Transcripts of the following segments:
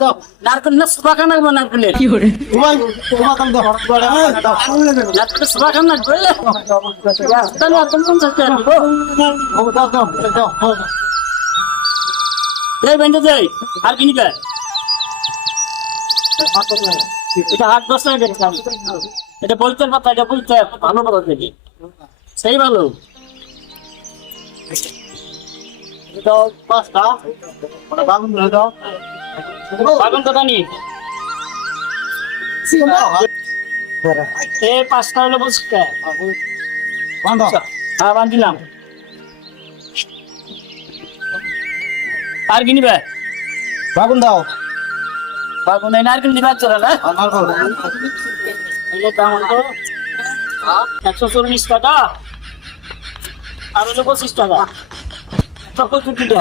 তা নারকেল না সুপা খান লাগবে নারকেলের দাও। নারকেল সুপা খান লাগবে দাও দাও দাও। এই যাই আর কি এটা হাট দশ টাকা দেখলাম। এটা বলতে পাতা এটা বলতে ভালো পাতা দেখি। সেই ভালো। দাও পাঁচটা। বাগুন ধরে দাও। বাগান কথা নি? এই পাঁচটা হলো বলছি বান্ধ। হ্যাঁ বান্ধিলাম আর কি নিবে? বাগুন দাও। বাগুন নিবে চলে না আর নারকেল এগুলো দাম হলো একশো চল্লিশ টাকা। আর হলো পঁচিশ টাকা। তখন তো কিলো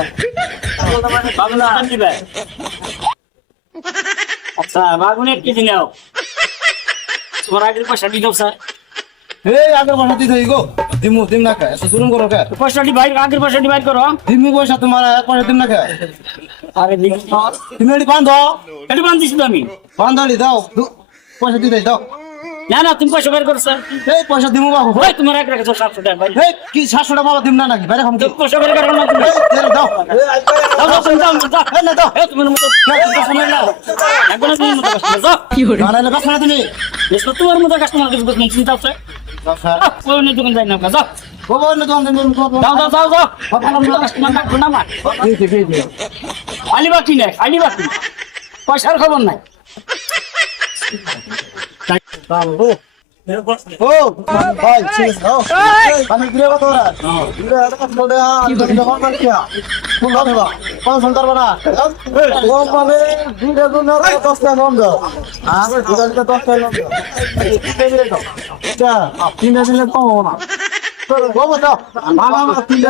বাগুন নিবে। আচ্ছা বাগুন এক কেজি নাও তোমার আগের পয়সা দাও স্যার। এই আগের পয়সা দিতে গো। দিমু দিম না কে এত জুলুম করো কে পয়সা ডিভাইড আগের পয়সা ডিভাইড করো। দিমু পয়সা তোমার এক পয়সা দিম না কে আরে দিন তুমি এটি বান্ধ। এটা বান্ধিস তো আমি। বান্ধালি দাও। দু- পয়সা দিতে দাও। না না তুমি পয়সা বের করো স্যার এই পয়সা দিমু বাবু। ওই তোমার এক রেখেছো সাতশো টাকা ভাই। এই কি সাতশো টাকা বাবা দিম না নাকি? বাইরে খাম পয়সা বের করো না তুমি। দাও। দাও দাও তুমি দাও দাও। না দাও। এই তোমার মতো কাস্টমার না একদম তুমি মতো কাস্টমার দাও। বানাইলে কাজ না তুমি। এসব তোমার মতো কাস্টমার কিছু বুঝতে চিন্তা আছে? ওই নিয়ে দোকান যাই না যাও বাবা না দাও দিম দাও দাও। দাও দাও ভালো মতো কাস্টমার না আমার খালি বাকি নাই খালি বাকি পয়সার খবর নাই। ভাই চিজ দাও আমি দিলে কত ওরা দিলে এটা কত বলে আর যখন কি কোন দাও দেবা কোন সন্তার বানা ও দিলে দুন আর 10 টাকা কম দাও আর দিলে 10 টাকা কম দাও দিলে দাও এটা তিন দিলে কম না। তো বাবা না না দিলে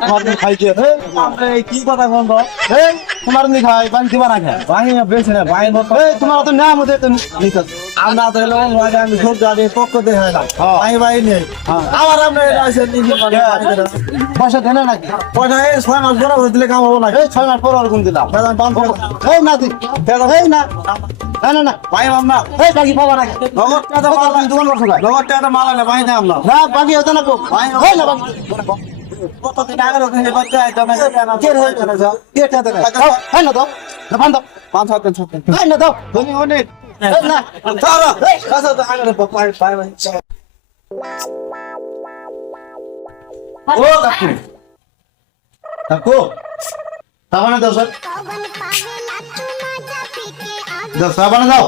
তোমার আর কি হতো না না না না না না না ভাই নি খাই দিয়ে কি কথা বন্ধ এই তোমার নি খাই বান দিবা না খাই বানি বেশি না বাই মত। এই তোমার তো নাম দে তুমি নিতে আমরা তো এলো রাজা আমি সব জানি পক্ষ দে হয়। না বাই বাই নেই আবার আমরা আছে নিজে পয়সা দেন নাকি? পয়সা এই ছয় মাস পর দিলে কাম হব না এই ছয় মাস পর আর কোন দিলাম বেতন পান এই না দি এই না। না না না। ভাই আমরা এই বাকি পাবা না নগদ টাকা দোকান করছ নগদ টাকা মাল না ভাই না আমরা না বাকি হতো না ভাই না বাকি কতদিন আগে ওখানে বাচ্চা আইতো না কে হয়ে গেল যা কে টাকা দেয় হ্যাঁ না দাও না বান দাও পাঁচ সাত দিন সাত দিন হ্যাঁ না। দাও তুমি অনেক না তারা কাছে তো আগে পাই পাই ও কাকু। কাকু। সাবানে দাও স্যার দাও সাবানে দাও।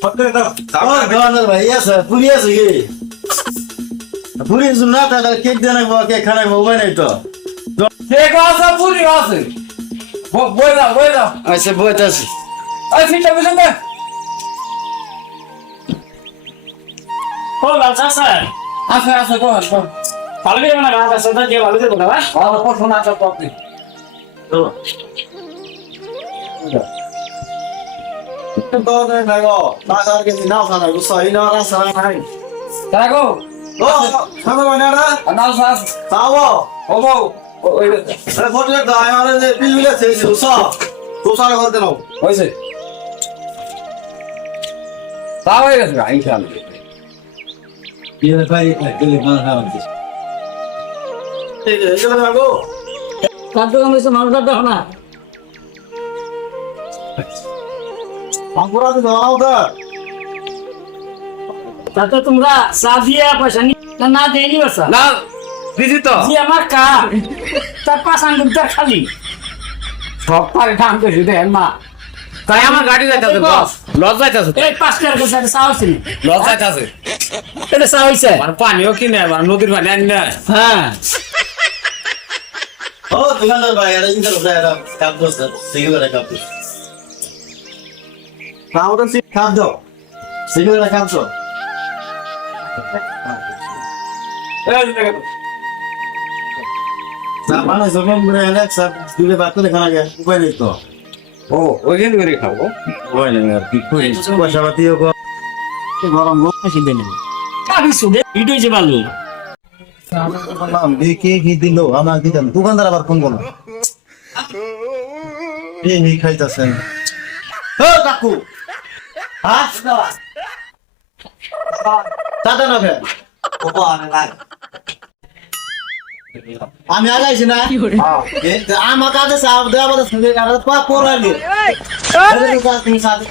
Pode ter dado. ও দোকানদার ভাই আছে পুরি আছে পুরি না টাকা কেক দেন কেক খানাই মোবাইল নাই তো Chega essa puri, nossa. Boi lá, boi lá. আচ্ছা বইতাছি Aí, fica me chamando. ও লালসা sir Asa, asa, corre, corre. ভালো করে না গাছ আছে দিয়ে ভালো করে বলা Fala, pode falar, tá top. তোদের নাগো টাকার কেজি নাও খানা গুছা এই না রাসা নাই Trago. ও খানা বানাড়া os as. তাও Ô, vô. Oi, আরে ফটো যে বিল বিল আছে গুছা গুছা নাও. Aí, ভাই গলি না খাওয়া দিস এই যে এগুলো নাগো কার দোকান হয়েছে মানুষ দেখো না তাতে তোমরা চা দিয়া পয়সা নি না দেয়নি বসা না দিছি তো জি আমার কা তার পাঁচ আঙ্গুল তার খালি সব পারে ঠাম করেছি দেখেন মা তাই আমার গাড়ি যাইতাছে বস লজ পানিও কিনে নদীর পানি হ্যাঁ ও দোকানদার ভাই এটা ইন্টার ভাই এটা কাপ দোস সিগারেট কাপ দোস না ওটা সি কাপ দাও। সিগারেট কাপ দাও। না মানে জমিন করে এনে সব দিলে বাদ করে খানা গে উপায় নেই তো। ও ওইখানে করে খাব? উপায় নেই আর কি করি? পয়সা পাতিও কম। গরম গো কাবি সুদে ভিডিও যে ভালো বললাম কে কি দিল? আমার দিতাম দোকানদার আবার ফোন করল। এই নি খাইতাছেন। ও কাকু! চাটা না। ফের আমি আগাইছি না? এ, আমার কাছে সাপ দেওয়া পড়ালি তুমি সাথে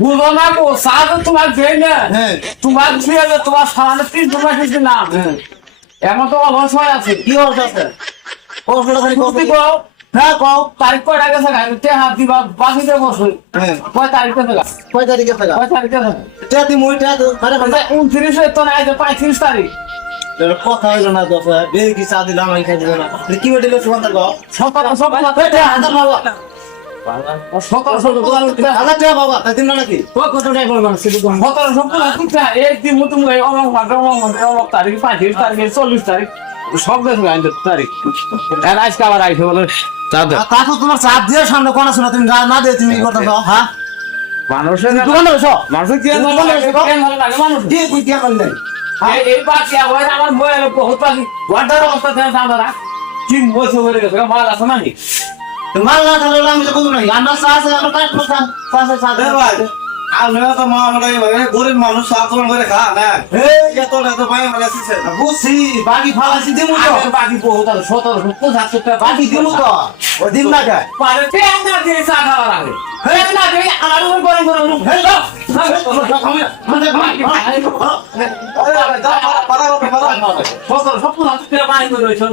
বুঝো না গো তো তোমার দেয় না। হ্যাঁ। তোমার দিয়ে তোমার সামনে তিন তোমার কিছু না? হ্যাঁ। এমন তো অবশ্যই আছে। কি অবস্থা আছে? তুমি হ্যাঁ কও তারিখ কয়টা গেছে গাড়িতে হাত দিবা বসে হ্যাঁ। কয় তারিখে থাকা কয় তারিখে থাকা কয় তারিখে থাকা টা তুই মুইটা তো মানে উনত্রিশে তো নাই যে পঁয়ত্রিশ তারিখ। কথা হইল না বের কি চা দিলাম আমি খাই দিল না। কি বলে সুগন্ধ গো সতেরো সতেরো চল্লিশ তারিখ। সব দেশ তারিখ। আজকে আবার আইসে বলে তারপর তোমার চাপ দিয়ে সামনে কোনা শোনা তুমি না না দিয়ে তুমি করতে চাও হ্যাঁ? মানুষের মানুষের কি মানুষ করলে এই- পাখি আমার বহুত পাখি। কি বসে হয়ে গেছে মাল আছে নাকি? মাল না থাকলে আমি তো কোনো নাই আমরা আছে আমরা কাজ করতাম চা দে ভাই আমরা তো মা আমরা গরিব মানুষ সাতজন করে খা না এত এত আমরা আসছে বুঝছি বাকি ফালাসি দিমু তো পাখি বহুত আছে সতেরো সত্তর সাতশো টাকা বাকি দিমু তো ও দিন না খায় পারে পেন না দিয়ে চা খাওয়ার আগে পেন না দিয়ে আমার উপর গরম গরম করে রয়েছে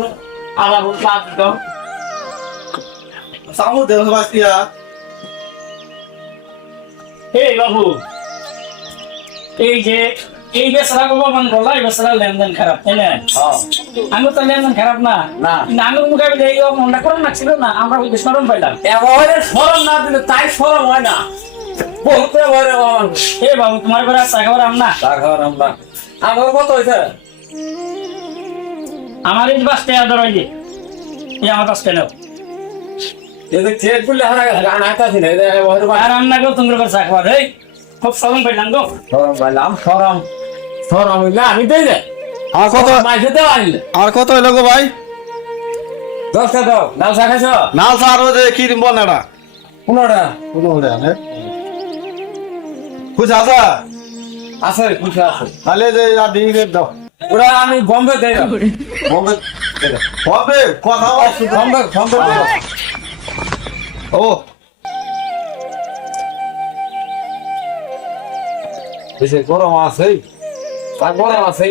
আবার চা দিতাম সামু দেহ বাস্তিয়া এই বাবু। এই যে এই বেচারা বাবা মান বললা এই বেচারা লেনদেন খারাপ তাই না? আমি তো লেনদেন খারাপ না। না। মুখাবিলে এই মনটা করম না ছিল না আমরা ওই স্মরণ পাইলাম। এবারে স্মরণ না দিলে তাই স্মরণ হয় না। বহুত ভয় রে বাবা তোমার ঘরে চা খাবার আম না? চা খাওয়ার আমরা আমার কত হয়েছে আমার এই বাস টাকা ধরাই দে এই আমার বাস টাকা রান্না করো তোমার ঘরে চা খাবার এই খুব স্মরণ পাইলাম গো। সরম পাইলাম সরম সরম হইলে আমি দেই দে আর কত মাইসে দেওয়া আনলে আর কত হইল গো ভাই? দশটা দাও। লাল চা খাইছ? নাল সার ও যে কি দিম বল না পনেরোটা। কোনো হলে না। কুছ আসা আছে খুশি আছে। তাহলে যে আর দিকে দাও। ওরা আমি বম্বে দেই না। বম্বে কথা বম্বে বম্বে দেই না। ও বেশি গরম আছে তা গরম আছে